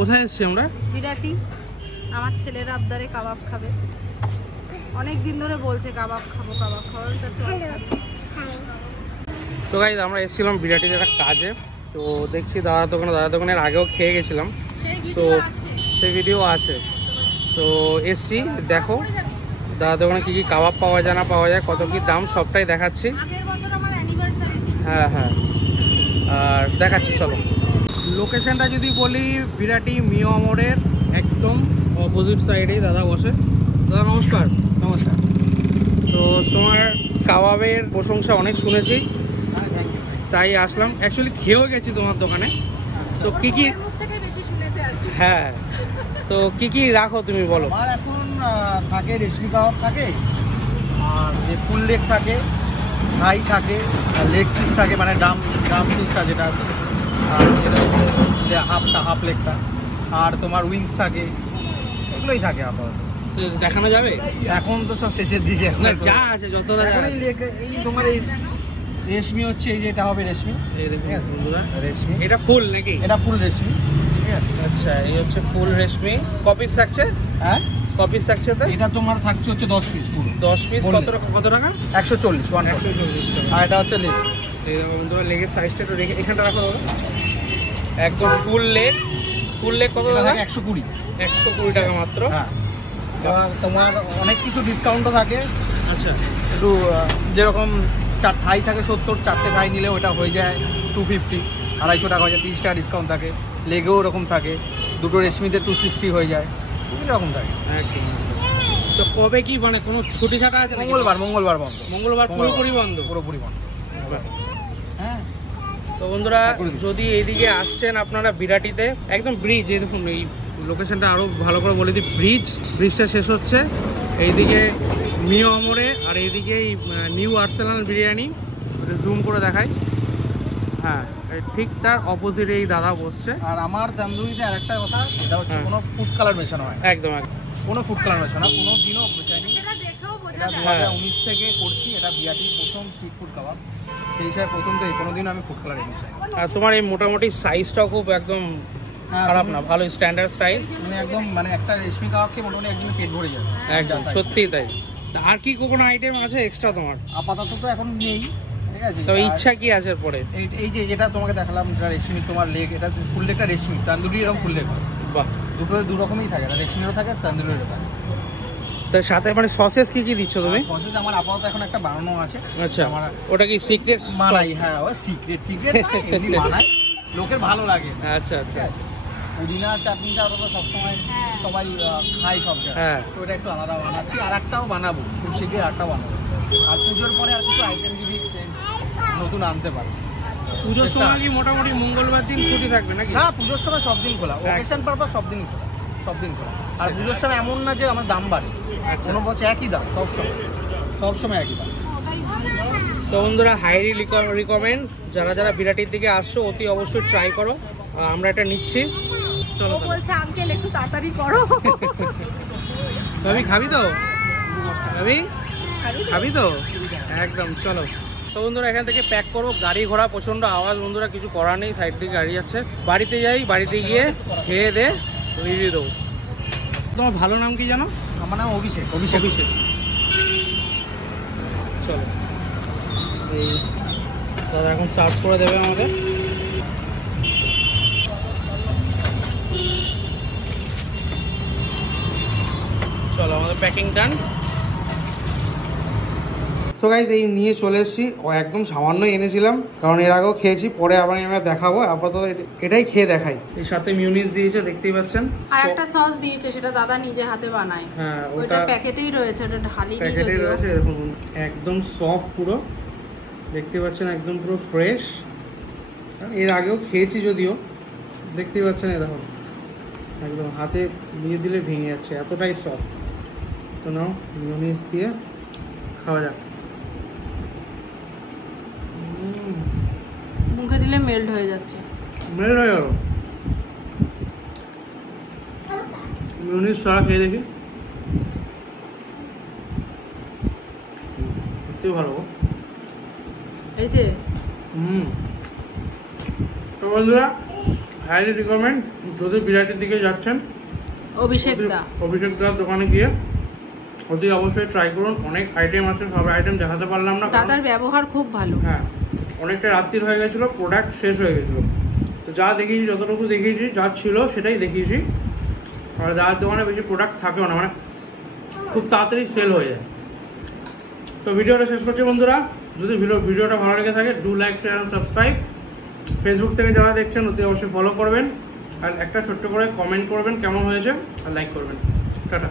কোথায় এসেছি আমরা? বিরাটি। আমার ছেলেরা আবদারে কাবাব খাবে, অনেক দিন ধরে বলছে কাবাব খাবো কাবাব খাবো। তো গাইস আমরা এসেছিলাম বিরাটিতে একটা কাজে, তো দেখছি দাদার দোকানের আগেও খেয়ে গেছিলাম, তো সেই ভিডিও আছে। তো এসছি, দেখো দাদার দোকানে কী কী কাবাব পাওয়া যায় না পাওয়া যায়, কত কী দাম সবটাই দেখাচ্ছি। হ্যাঁ হ্যাঁ, আর দেখাচ্ছি চলো। লোকেশনটা যদি বলি, বিরাটি মিও মোড়ের একদম অপোজিট সাইডেই দাদা বসে। দাদা নমস্কার। নমস্কার। তো তোমার কাবাবের প্রশংসা অনেক শুনেছি, তাই আসলাম। অ্যাকচুয়ালি খেয়েও গেছি তোমার দোকানে। তো কি কি, হ্যাঁ, তো কি কি রাখো তুমি বলো। আমার এখন থাকে রেশমি কাবাব থাকে, আর যে ফুল লেগ থাকে, থাই থাকে, আর লেগ পিস থাকে, মানে ড্রাম পিসটা যেটা আছে, আর যেটা হচ্ছে হাফ লেগটা, আর তোমার উইংস থাকে, এগুলোই থাকে আপাতত। দেখানো যাবে? এখন তো সব শেষের দিকে, না যা আছে যতটা এখন এই তোমার এই রেশমি হচ্ছে, এই যে এটা হবে রেশমি। রেশমি এটা ফুল নাকি? এটা ফুল রেশমি। আচ্ছা, এই হচ্ছে ফুল রেশমি। কপিস থাকছে? হ্যাঁ, কপিস থাকছে তো? এটা তোমার থাকছে হচ্ছে 10 পিস পুরো। 10 পিস কত টাকা? 140 টাকা। আর এটা হচ্ছে লেগ। বন্ধুরা লেগের সাইজটা একটু রেখে এখানটা রাখো দাদা। একদম ফুল লেগ কত দাদা? 120 120 টাকা মাত্র। হ্যাঁ, এবার তোমার অনেক কিছু ডিসকাউন্টও থাকে। আচ্ছা, একটু যেরকম থাই থাকে 70, 4টে থাই নিলে ওটা হয়ে যায় 250, 250 টাকা হয়ে যায়, 30 টাকা ডিসকাউন্ট থাকে। লেগেও ওরকম থাকে, দুটো রেশমিতে 260 হয়ে যায়, বিভিন্ন রকম থাকে। একদম। তো কবে কি মানে কোনো ছুটি ছাটা আছে? মঙ্গলবার বন্ধ। মঙ্গলবার পুরোপুরি বন্ধ? পুরোপুরি বন্ধ। হ্যাঁ। তো বন্ধুরা যদি এইদিকে আসছেন আপনারা বিরাটিতে, একদম ব্রিজ, এই দেখুন এই লোকেশনটা আরও ভালো করে বলে দিই। ব্রিজটা শেষ হচ্ছে এইদিকে মিও মোড়ে, আর এইদিকে নিউ আর্সেনাল বিরিয়ানি, জুম করে দেখাই। হ্যাঁ, ঠিক তার অপোজিটে এই দাদা বসছে। আর আমার তান্দুরিতে আর একটা কথা, এটা হচ্ছে কোনো ফুড কালার মেশানো হয়। একদম কোনো ফুড কালার মেশানো, কোনো দিনও মেশায়নি। এটা 2019 থেকে করছি, এটা বিরাটির প্রথম স্ট্রিট ফুড কাবাব, সেই হিসাবে প্রথম থেকে কোনোদিন আমি ফুড কালার মেশাই। আর তোমার এই মোটামুটি সাইজটাও খুব একদম খারাপ না, ভালো স্ট্যান্ডার্ড সাইজ, মানে একদম মানে একটা রেশমি কাবাব খেয়ে মোটামুটি একদিন পেট ভরে যাবে একদম, সত্যিই তাই। আর কি কোনো আইটেম আছে এক্সট্রা তোমার? আপাতত তো এখন নেই, ঠিক আছে। তো ইচ্ছা কি আছে পরে? এই যে যেটা তোমাকে দেখালাম, যেটা রেশমি তোমার লেগ, এটা ফুল লেগটা রেশমি, তান্দুরি এরকম ফুল লেগ হয়। বাহ, দুটো দু রকমই থাকে, রেশমিরও থাকে, তান্দুরিরও থাকে। তার সাথে মানে সসেস কি কি দিচ্ছ তুমি? সসেস আমার আপাতত এখন একটা বানানো আছে। আচ্ছা, আমার ওটা কি সিক্রেট মানাই? হ্যাঁ, ও সিক্রেট এমনি বানাই, লোকের ভালো লাগে। আচ্ছা আচ্ছা আচ্ছা। পুদিনা চাটনিটা তো সবসময় সবাই খায় সব জায়গায়, তো ওটা একটু আলাদা বানাচ্ছি। আর একটাও বানাবো খুব শীঘ্রই, আরেকটাও বানাবো। আর পুজোর পরে আর কিছু আইটেম যদি নতুন আনতে পারে। পুজোর সময় কি মোটামুটি মঙ্গলবার দিন ছুটি থাকবে নাকি? না, পুজোর সময় সব দিন খোলা, ওকেশন পারপাস সব দিন খোলা। আর পুজোর সময় এমন না যে আমার দাম বাড়ে, কোনো বছর একই দাম, সবসময় একই দাম। তো বন্ধুরা হাইলি রিকমেন্ড, যারা বিরাটির দিকে আসছো অতি অবশ্যই ট্রাই করো। আমরা এটা নিচ্ছি। চলো, বলছে আঙ্কেল একটু তাড়াতাড়ি করো। ভাবি খাবি তো? খাবি তো? একদম, চলো। তো বন্ধুরা এখান থেকে প্যাক করো। গাড়ি ঘোড়া প্রচণ্ড আওয়াজ বন্ধুরা, কিছু করার নেই, সাইড থেকে গাড়ি যাচ্ছে। বাড়িতে যাই, বাড়িতে গিয়ে খেয়ে দে রিভিউ দেবো। তোমার ভালো নাম কি জানো? আমার নাম অভিষেক। চলো, এই দাদা এখন সার্ভ করে দেবে আমাদের। চলো, আমাদের প্যাকিং ডান। সো গাইস এই নিয়ে চলে এসেছি, একদম সামান্যই এনেছিলাম, কারণ এর আগেও খেয়েছি, পরে আবার আমি দেখাবো। আপাতত এটাই খেয়ে দেখাই। এর সাথে মিউনিস দিয়েছে, দেখতেই পাচ্ছেন। আর একটা সস দিয়েছে, সেটা দাদা নিজে হাতে বানায়। হ্যাঁ, ওটা প্যাকেটেই রয়েছে, ওটা ঢালি প্যাকেটেই রয়েছে। দেখুন একদম সফট পুরো, দেখতে পাচ্ছেন একদম পুরো ফ্রেশ। এর আগেও খেয়েছি যদিও, দেখতেই পাচ্ছেন, দেখুন একদম হাতে নিয়ে দিলে ভেঙে যাচ্ছে, এতটাই সফট। তো নাও মিউনিস দিয়ে খাওয়া যাক। মুখে দিলে মেল্ট হয়ে যাচ্ছে। মেল্ট হয়ে গেল। মিউনিস ছাড়া খেয়ে দেখি, সত্যিই ভালো। এই যে তো বন্ধুরা হাইলি রিকমেন্ড, যদি বিরাটির দিকে যাচ্ছেন অভিষেক দা দোকানে গিয়ে অতি অবশ্যই ট্রাই করুন। অনেক আইটেম আছে, সব আইটেম দেখাতে পারলাম না, দাদার ব্যবহার খুব ভালো। হ্যাঁ অনেকটা রাত্রির হয়ে গেছিলো, প্রোডাক্ট শেষ হয়ে গেছিলো, তো যা দেখিয়েছি যতটুকু দেখিয়েছি যা ছিল সেটাই দেখিয়েছি। আর দাদার দোকানে বেশি প্রোডাক্ট থাকেও না, মানে খুব তাড়াতাড়ি সেল হয়ে যায়। তো ভিডিওটা শেষ করছি বন্ধুরা, যদি ভিডিওটা ভালো লেগে থাকে do like share and subscribe. Facebook থেকে যারা দেখছেন অতি অবশ্যই ফলো করবেন, আর একটা ছোট্ট করে কমেন্ট করবেন কেমন হয়েছে, আর লাইক করবেন। টাটা।